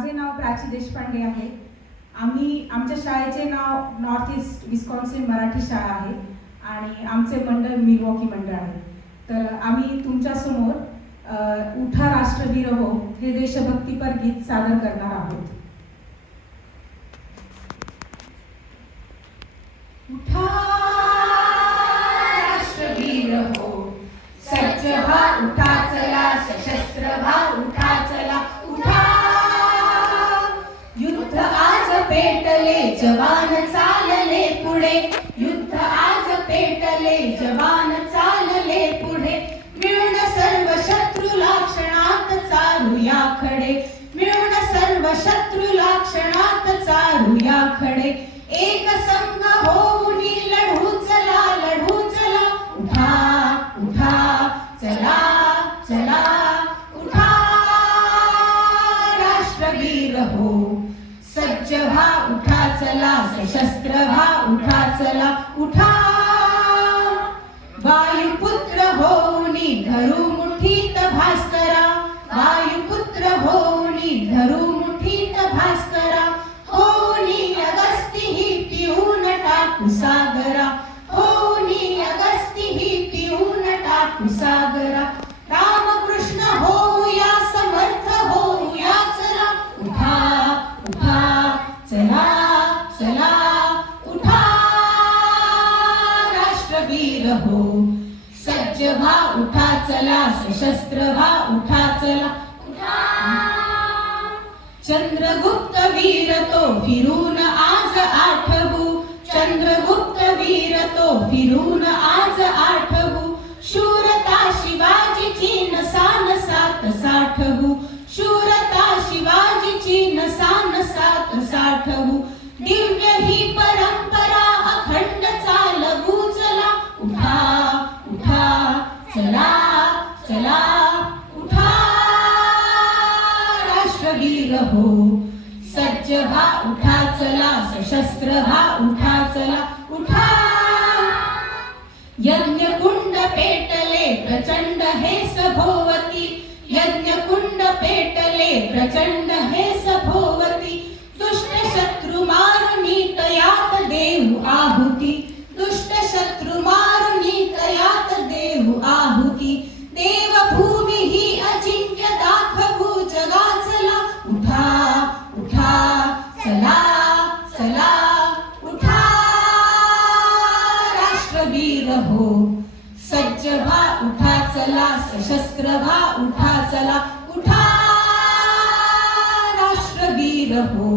माझे नाव प्राची देशपांडे आहे। आमच्या शाळेचे नाव नॉर्थ ईस्ट विस्कॉन्सिन मराठी शाळा आहे आणि आमचे मंडळ मिल्वॉकी मंडळ आहे। तर आम्ही तुमच्या समोर उठा राष्ट्रवीर हो हे देशभक्तीपर गीत सादर करणार आहोत। उठा राष्ट्रवीर हो, सज्ज व्हा, उठा चला, सशस्त्र व्हा, उठा चला, उठा। युद्ध आज पेटले, जवान चालले पुढे, युद्ध आज पेटले, जवान चालले पुढे। मिळून सर्व शत्रूला क्षणात चालूया खडे, मिळून सर्व शत्रूला क्षणात चालूया खडे। एक संघ होऊन लढू चला, लढू चला, उठा उठा चला चला, उठा राष्ट्रवीर हो, सज्ज व्हा, उठा चला, सशस्त्र व्हा, उठा चला, उठा। वायुपुत्र होऊनी धरू मुठीत भास्करा, वायुपुत्र होऊनी धरू मुठीत भास्करा। होऊनी अगस्तीही पिऊन टाकू सागरा, होऊनी अगस्तीही पिऊन टाकू सागरा। रामकृष्ण होऊया, समर्थ होऊया, चला, उठा उठा चला चला, उठा राष्ट्रवीर हो, सज्ज व्हा, उठा चला, सशस्त्र व्हा, उठा चला, उठा। चंद्रगुप्त वीर तो फिरून आज आठवू, चंद्रगुप्त वीर तो फिरून आज आठवू। शूरता शिवाजीची नसान सात साठवू, शूरता शिवाजीची नसान सात साठवू। दिव्य ही परंपरा अखंड चालवू, चला, उठा उठा चला चला, उठा राष्ट्रवीर हो, सज्ज व्हा, उठा चला, सशस्त्र व्हा, उठा चला, उठा। यज्ञकुंड पेटले प्रचंड हे सभोवती, यज्ञकुंड पेटले प्रचंड हे सभोवती। दुष्ट शत्रु मारुनी तयात देऊ आहुती, दुष्ट शत्रु मारुनी तयात देऊ आहुती। देवभूमी ही अजिंक्य दाखवू जगा, चला, उठा उठा चला चला, उठा राष्ट्रवीर हो, सज्ज व्हा, उठा चला, सशस्त्र व्हा, उठा चला, उठा राष्ट्रवीर हो।